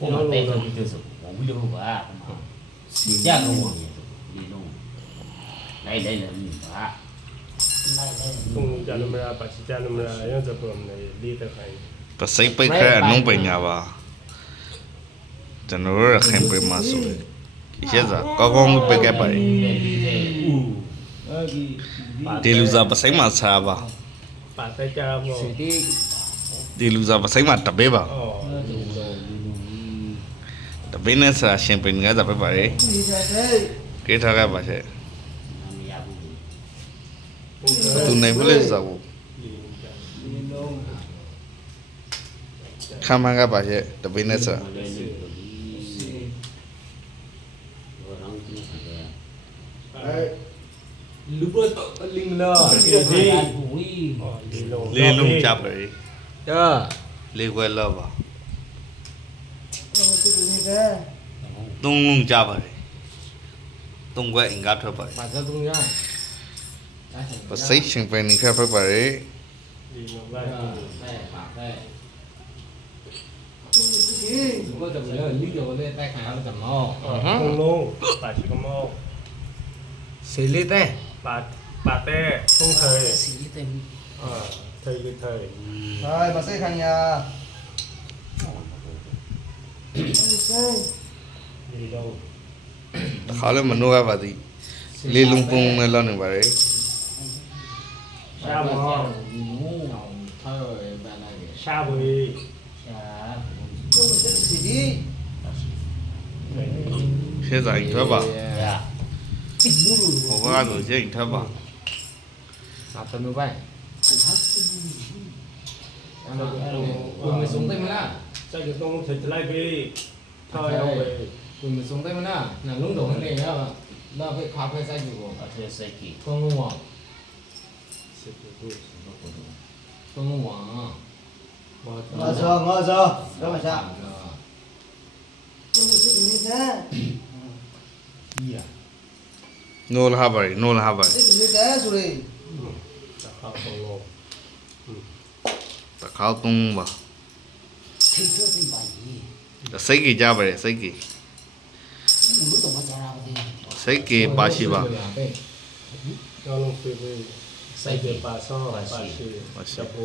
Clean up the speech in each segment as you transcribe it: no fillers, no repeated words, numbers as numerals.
我们带着就是，我们就玩，两个我们一弄，来你吧，公家那么把西家那么样子不能离得很。不谁背开弄背伢吧？真的是很背嘛说的，一些子刚刚背开背，第六只不谁嘛差吧？把在家不？第六只不谁嘛特别吧？哦。特别呢是先背伢子背背，给他个吧些，都那不来是不？看嘛个吧些，特别呢是。လူဘတ်လင်းလာ လေးလုံးကြပါလေ ဒါ လေးခွဲလောက်ပါသုံးလုံးကြပါလေသုံးခွဲအင်္ဂါထွက်ပါလေ ဘာသာတုံးရ ပစိတ်ရှင်ပင်နေခက်ပါလေ 离了外地。如果怎么样你就来带看怎么公龙把这个猫谁来带把带东推。啊，推个推。Rồi, bà sẽ thằng nhà. 离了。 ခါလည်းမနှိုးရပါသည်လေးလုံးပုံနဲ့လောက်နေပါလေ 下猫。下回。 ရှင်းစားရင်ထွက်ပါဟိုဘက်ကတော့ရင်ထွက်ပါ ဘာတနုပိုင်ကိုမစုံတယ်မလား 这个东推出来呗，他要呗。 ကိုမစုံတယ်မလားနှလုံးတော်နဲ့ရပါလာပဲခါပဲစိုက်ကြည့်ပေါ့ 把这塞给， သုံးလုံးဝ 是不是？ သုံးလုံးဝ Ngồi giờ, ngồi giờ. Đó mà sao? နိုးလာပါလေနိုးလာပါလေ Thế thì thế rồi đi. 这好公龙。 တခါသုံးပါစိတ်ကြီးကြပါလေစိတ်ကြီးစိတ်ကြီးပါရှိပါ 要弄飞飞，塞给把上把去，ပါရှိ 这不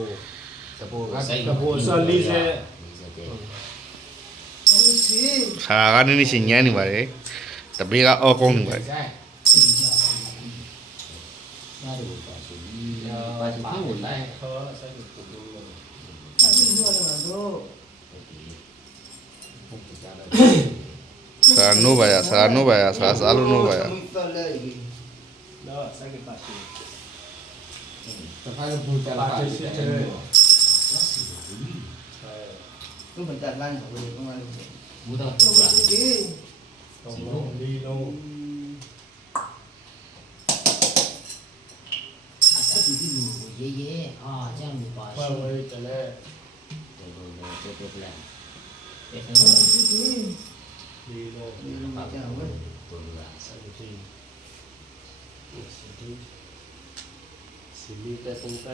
တဘောက 这不算利息。 ခါကနေနေရှင်ညမ်းနေပါလေတပည့်ကအော်ကောင်းနေပါလေ စိုက်ဘာသာကိုလိုက် 他塞给普通的。 ဆရာနိုးပါရဆရာနိုးပါရဆရာစားလို့နိုးပါရ 那塞给把去。 တဖားဘူတလာပါရှိတယ် Tôi phải đặt lan rồi, không ăn được. ဘူတော် 公龙利龙。 换位的嘞。利龙。塞给去。是利在东带。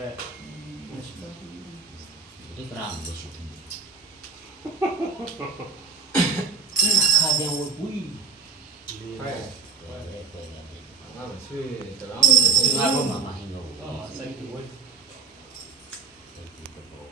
这个让我去听。 利龙。 ငါမဆွေးတလောင်း 是那个妈妈很牛。啊，塞给位。